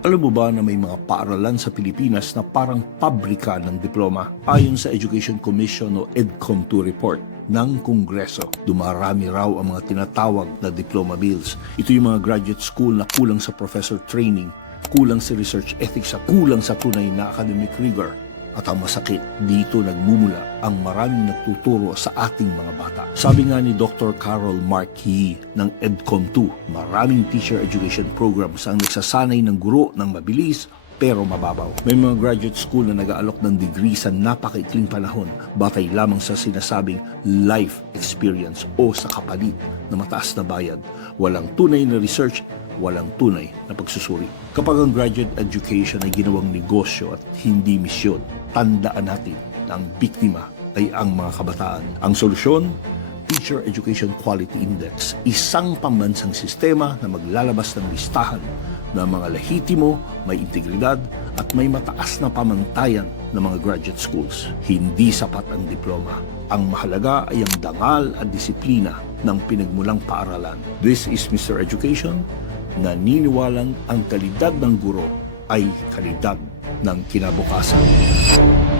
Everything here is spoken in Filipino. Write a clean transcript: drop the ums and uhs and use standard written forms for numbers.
Alam mo ba na may mga paaralan sa Pilipinas na parang pabrika ng diploma? Ayon sa Education Commission o EDCOM2 report ng Kongreso, dumarami raw ang mga tinatawag na diploma bills. Ito yung mga graduate school na kulang sa professor training, kulang sa research ethics at kulang sa tunay na academic rigor. At ang masakit, dito nagmumula ang maraming nagtuturo sa ating mga bata. Sabi nga ni Dr. Carol Marquis ng EDCOM2, maraming teacher education programs ang nagsasanay ng guro ng mabilis pero mababaw. May mga graduate school na nag-aalok ng degree sa napakaikling panahon batay lamang sa sinasabing life experience o sa kapalit na mataas na bayad. Walang tunay na research, walang tunay na pagsusuri. Kapag ang graduate education ay ginawang negosyo at hindi misyon, tandaan natin na ang biktima ay ang mga kabataan. Ang solusyon, Teacher Education Quality Index, isang pambansang sistema na maglalabas ng listahan ng mga lehitimo, may integridad at may mataas na pamantayan ng mga graduate schools. Hindi sapat ang diploma. Ang mahalaga ay ang dangal at disiplina ng pinagmulang paaralan. This is Mr. Education, naniniwalang ang kalidad ng guro ay kalidad ng kinabukasan.